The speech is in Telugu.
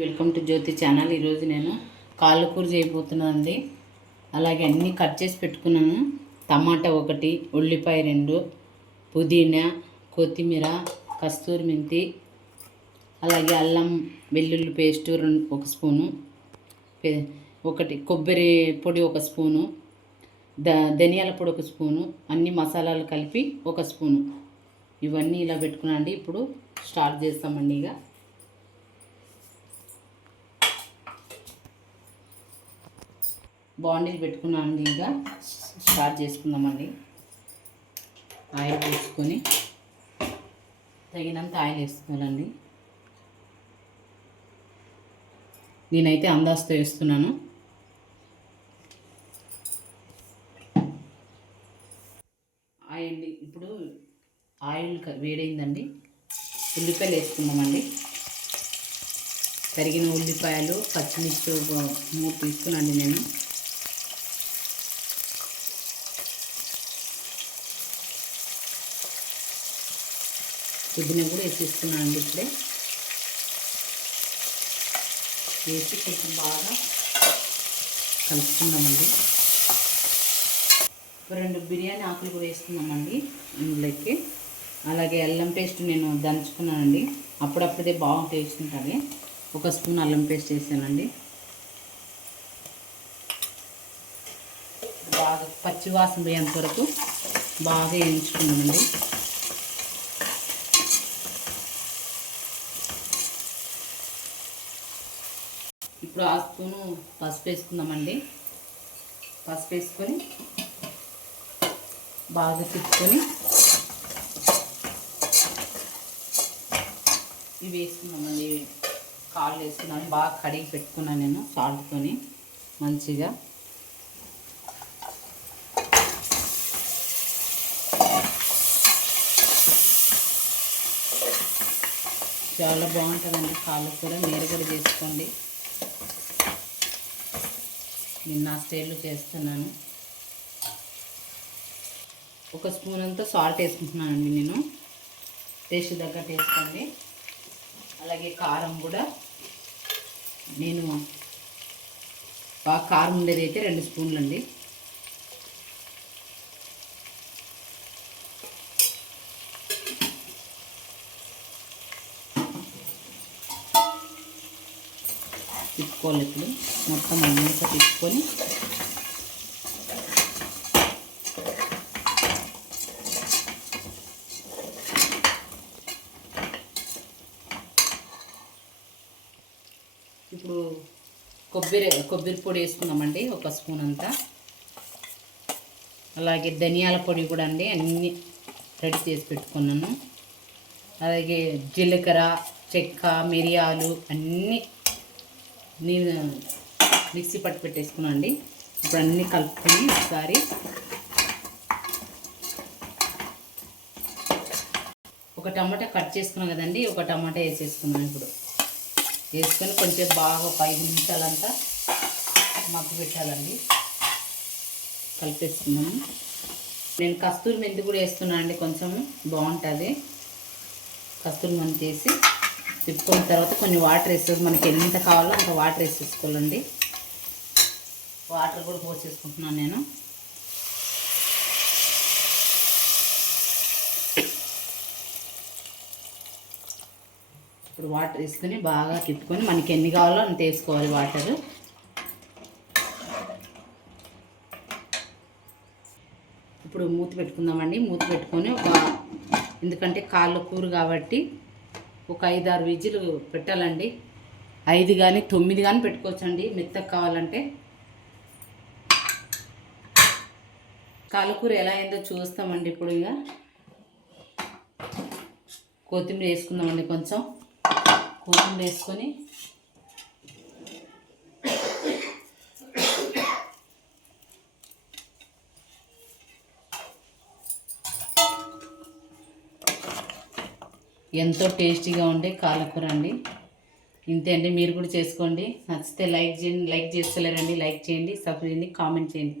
Welcome to Jyothi channel. ఈరోజు నేను కాళ్ళ కూర చేయబోతున్నాను అండి. అలాగే అన్నీ కట్ చేసి పెట్టుకున్నాను. టమాటా 1, ఉల్లిపాయ 2, పుదీనా, కొత్తిమీర, కస్తూరి మెంతి, అలాగే అల్లం వెల్లుల్లి పేస్ట్ 1 స్పూను, 1 కొబ్బరి పొడి 1 స్పూను, ధనియాల పొడి 1 స్పూను, అన్ని మసాలాలు కలిపి 1 స్పూను. ఇవన్నీ ఇలా పెట్టుకున్నాను అండి. ఇప్పుడు స్టార్ట్ చేస్తామండి. ఇక బాండీలు పెట్టుకున్నామండి. ఇక స్టార్ట్ చేసుకుందామండి. ఆయిల్ వేసుకొని తగినంత ఆయిల్ వేసుకోవాలండి. నేనైతే అందాజుతో వేస్తున్నాను. ఆయిల్ ఇప్పుడు ఆయిల్ వేడైందండి. ఉల్లిపాయలు వేసుకుందామండి. తరిగిన ఉల్లిపాయలు, పచ్చిమిర్చి 3 తీసుకున్నాండి నేను. పుదీనా కూడా వేసేస్తున్నాను అండి. ఇప్పుడే వేసి కొంచెం బాగా కలుపుకుందామండి. 2 బిర్యానీ ఆకులు కూడా వేసుకుందామండి ఇందులోకి. అలాగే అల్లం పేస్ట్ నేను దంచుకున్నానండి. అప్పుడప్పుడే బాగా టేస్ట్ ఉంటుంది. 1 స్పూన్ అల్లం పేస్ట్ వేసానండి. బాగా పచ్చివాసన పోయేంత వరకు బాగా వేయించుకున్నామండి. ఇప్పుడు 1 స్పూను పసుపు వేసుకుందామండి. పసుపు వేసుకొని బాగా తిప్పుకొని ఇవి వేసుకున్నామండి. కాళ్ళు వేసుకున్నాను. బాగా కడిగి పెట్టుకున్నాను నేను సాల్ట్తోని మంచిగా. చాలా బాగుంటుందండి కాళ్ళ కూర. మీరు కూడా చేసుకోండి. నేను నా స్టైల్లో చేస్తున్నాను. 1 స్పూన్ అంతా సాల్ట్ వేసుకుంటున్నానండి నేను. టేస్ట్ తగ్గట్టు వేసుకోండి. అలాగే కారం కూడా నేను బాగా కారం ఉండేది అయితే 2 స్పూన్లు అండి. తిప్పుకోవాలి. ఇప్పుడు మొత్తం అన్నంతా తిప్పుకొని ఇప్పుడు కొబ్బరి పొడి వేసుకున్నామండి. 1 స్పూన్ అంతా. అలాగే ధనియాల పొడి కూడా అండి అన్నీ రెడీ చేసి పెట్టుకున్నాను. అలాగే జీలకర్ర, చెక్క, మిరియాలు అన్నీ నేను మిక్సీ పట్టి పెట్టేసుకున్నాను అండి. ఇప్పుడు అన్నీ కలుపుకొని ఒకసారి ఒక టమాటా కట్ చేసుకున్నాం కదండి. 1 టమాటా వేసేసుకున్నాను. ఇప్పుడు వేసుకొని కొంచెం బాగా 5 నిమిషాలంతా మగ్గు పెట్టాలండి. కలిపేసుకున్నాము. నేను కస్తూరి మెంతి కూడా వేస్తున్నాను అండి. కొంచెం బాగుంటుంది. కస్తూరి మెంతి వేసి తిప్పుకున్న తర్వాత కొన్ని వాటర్ వేసేసి మనకి ఎంత కావాలో అంత వాటర్ వేసేసుకోవాలండి. వాటర్ కూడా పోసేసుకుంటున్నాను నేను. ఇప్పుడు వాటర్ వేసుకొని బాగా తిప్పుకొని మనకి ఎన్ని కావాలో అంత వేసుకోవాలి వాటర్. ఇప్పుడు మూత పెట్టుకుందామండి. మూత పెట్టుకొని ఎందుకంటే కాళ్ళ కూర కాబట్టి 1 5-6 విజిల్ పెట్టాలండి. 5 కానీ 9 కానీ పెట్టుకోవచ్చండి మెత్తగా కావాలంటే. కాళ్ళ కూర ఎలా అయిందో చూస్తామండి. ఇప్పుడు ఇక కొత్తిమీర వేసుకుందామండి. కొంచెం కొత్తిమీర వేసుకొని ఎంతో టేస్టీగా ఉండే కాళ్ళ కూర అండి. ఇంతే అండి. మీరు కూడా చేసుకోండి. నచ్చితే లైక్ చేయండి. లైక్ చేస్తలేరండి, లైక్ చేయండి, సబ్స్క్రైబ్ చేయండి, కామెంట్ చేయండి.